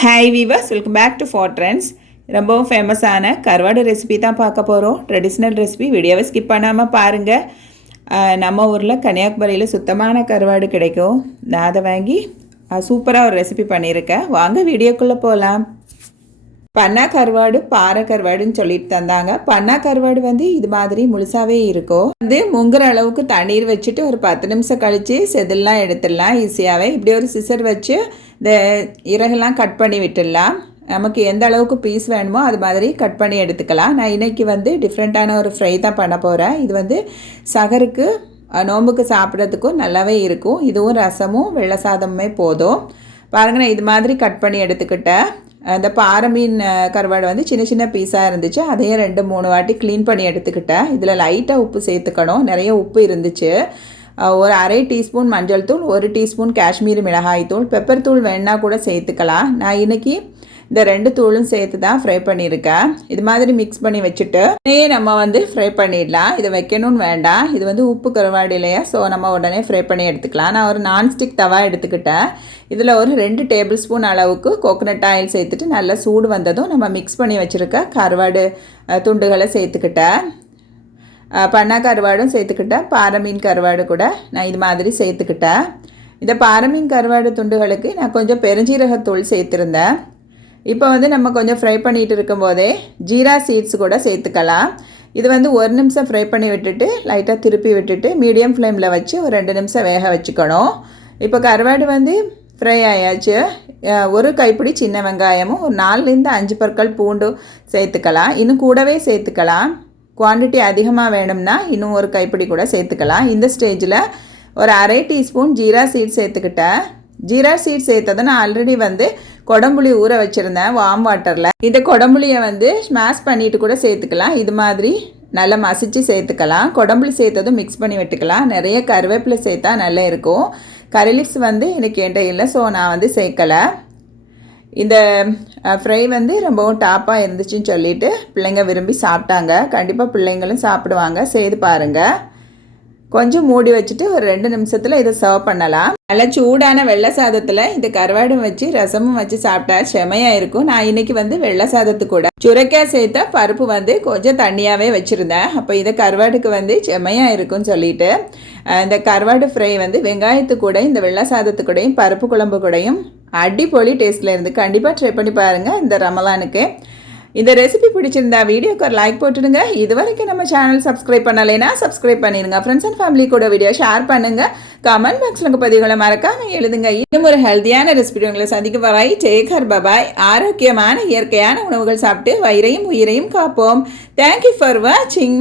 Hi viewers, welcome back to FaTRenDZ. ரொம்பவும் ஃபேமஸான கருவாடு ரெசிபி தான் பார்க்க போகிறோம். Traditional recipe. வீடியோவை ஸ்கிப் பண்ணாமல் பாருங்கள். நம்ம ஊரில் கன்னியாகுமரியில் சுத்தமான கருவாடு கிடைக்கும். நான் அதை வாங்கி சூப்பராக ஒரு ரெசிபி பண்ணியிருக்கேன். வாங்க வீடியோக்குள்ளே போகலாம். பன்னா கருவாடு, பாறை கருவாடுன்னு சொல்லிட்டு தந்தாங்க. பன்னா கருவாடு இது மாதிரி முழுசாகவே இருக்கும். முங்குற அளவுக்கு தண்ணீர் வச்சுட்டு ஒரு 10 நிமிஷம் கழித்து செதில்லாம் எடுத்துடலாம் ஈஸியாகவே. இப்படி ஒரு சிசர் வச்சு இந்த இறகெல்லாம் கட் பண்ணி விட்டுடலாம். நமக்கு எந்த அளவுக்கு பீஸ் வேணுமோ அது மாதிரி கட் பண்ணி எடுத்துக்கலாம். நான் இன்றைக்கி டிஃப்ரெண்ட்டான ஒரு ஃப்ரை தான் பண்ண போகிறேன். இது சகருக்கு நோம்புக்கு சாப்பிட்றதுக்கும் நல்லாவே இருக்கும். இதுவும் ரசமும் வெள்ளை சாதமுமே போதும். பாருங்கள், நான் இது மாதிரி கட் பண்ணி எடுத்துக்கிட்டேன். அந்த பாறை மீன் கருவாடு சின்ன சின்ன பீஸாக இருந்துச்சு. அதையும் 2-3 வாட்டி க்ளீன் பண்ணி எடுத்துக்கிட்டேன். இதில் லைட்டாக உப்பு சேர்த்துக்கணும். நிறைய உப்பு இருந்துச்சு. ஒரு அரை டீஸ்பூன் மஞ்சள் தூள், 1 டீஸ்பூன் காஷ்மீரி மிளகாய் தூள், பெப்பர் தூள் வேணா கூட சேர்த்துக்கலாம். நான் இன்றைக்கி இந்த 2 தூளும் சேர்த்து தான் ஃப்ரை பண்ணியிருக்கேன். இது மாதிரி மிக்ஸ் பண்ணி வச்சுட்டு நம்ம ஃப்ரை பண்ணிடலாம். இதை வைக்கணும்னு வேண்டாம். இது உப்பு கருவாடு இல்லையா, ஸோ நம்ம உடனே ஃப்ரை பண்ணி எடுத்துக்கலாம். நான் ஒரு நான்ஸ்டிக் தவா எடுத்துக்கிட்டேன். இதில் ஒரு 2 டேபிள் ஸ்பூன் அளவுக்கு கோகோனட் ஆயில் சேர்த்துட்டு நல்லா சூடு வந்ததும் நம்ம மிக்ஸ் பண்ணி வச்சுருக்க கருவாடு துண்டுகளை சேர்த்துக்கிட்டேன். பன்னா கருவாடும் சேர்த்துக்கிட்டேன். பாறை மீன் கருவாடு கூட நான் இது மாதிரி சேர்த்துக்கிட்டேன். இந்த பாறை மீன் கருவாடு துண்டுகளுக்கு நான் கொஞ்சம் பெருஞ்சீரகத்தூள் சேர்த்துருந்தேன். இப்போ நம்ம கொஞ்சம் ஃப்ரை பண்ணிகிட்டு இருக்கும்போதே ஜீரா சீட்ஸ் கூட சேர்த்துக்கலாம். இது 1 நிமிஷம் ஃப்ரை பண்ணி விட்டுட்டு லைட்டாக திருப்பி விட்டுட்டு மீடியம் ஃப்ளேமில் வச்சு ஒரு 2 நிமிஷம் வேக வச்சுக்கணும். இப்போ கருவாடு ஃப்ரை ஆயாச்சு. ஒரு கைப்பிடி சின்ன வெங்காயமும் ஒரு 4-5 பற்கள் பூண்டும் சேர்த்துக்கலாம். இன்னும் கூடவே சேர்த்துக்கலாம். குவான்டிட்டி அதிகமாக வேணும்னா இன்னும் ஒரு கைப்பிடி கூட சேர்த்துக்கலாம். இந்த ஸ்டேஜில் ஒரு அரை டீஸ்பூன் ஜீரா சீட் சேர்த்துக்கிட்டேன். ஜீரா சீட் சேர்த்ததை நான் ஆல்ரெடி கொடம்புளி ஊற வச்சுருந்தேன் வார்ம் வாட்டரில். இந்த கொடம்புளியை ஸ்மாஷ் பண்ணிவிட்டு கூட சேர்த்துக்கலாம். இது மாதிரி நல்லா மசிச்சு சேர்த்துக்கலாம். கொடம்புளி சேர்த்ததும் மிக்ஸ் பண்ணி விட்டுக்கலாம். நிறைய கருவேப்பிலை சேர்த்தா நல்லா இருக்கும். கறி லீவ்ஸ் எனக்கு என்கிட்ட இல்லை, ஸோ நான் சேர்க்கலை. இந்த ஃப்ரை ரொம்பவும் டாப்பாக இருந்துச்சுன்னு சொல்லிட்டு பிள்ளைங்க விரும்பி சாப்பிட்டாங்க. கண்டிப்பாக பிள்ளைங்களும் சாப்பிடுவாங்க. செய்து பாருங்கள். கொஞ்சம் மூடி வச்சுட்டு ஒரு 2 நிமிஷத்தில் இதை சர்வ் பண்ணலாம். நல்லா சூடான வெள்ளை சாதத்தில் இந்த கருவாடும் வச்சு ரசமும் வச்சு சாப்பிட்டா செமையாக இருக்கும். நான் இன்றைக்கி வெள்ளை சாதத்து கூட சுரைக்காய் சேர்த்தா பருப்பு கொஞ்சம் தண்ணியாகவே வச்சுருந்தேன். அப்போ இதை கருவாடுக்கு செமையாக இருக்கும்னு சொல்லிட்டு இந்த கருவாடு ஃப்ரை வெங்காயத்து கூட இந்த வெள்ளை சாதத்து கூடயும் பருப்பு குழம்பு கூடயும் அடிப்பொலி டேஸ்ட்டில் இருந்து கண்டிப்பாக ட்ரை பண்ணி பாருங்கள் இந்த ரமலானுக்கு. இந்த ரெசிபி பிடிச்சிருந்தா வீடியோக்கு ஒரு லைக் போட்டுடுங்க. இது வரைக்கும் நம்ம சேனல் சப்ஸ்கிரைப் பண்ணலைன்னா சப்ஸ்கிரைப் பண்ணிடுங்க. ஃப்ரெண்ட்ஸ் அண்ட் ஃபேமிலி கூட வீடியோ ஷேர் பண்ணுங்கள். கமெண்ட் பாக்ஸில் உங்கள் பதிவுகளை மறக்காமல் எழுதுங்க. இன்னும் ஒரு ஹெல்த்தியான ரெசிபி உங்களை சந்திக்க வரை டேக் கேர், பபாய். ஆரோக்கியமான இயற்கையான உணவுகள் சாப்பிட்டு வயிறையும் உயிரையும் காப்போம். தேங்க்யூ ஃபார் வாட்சிங்.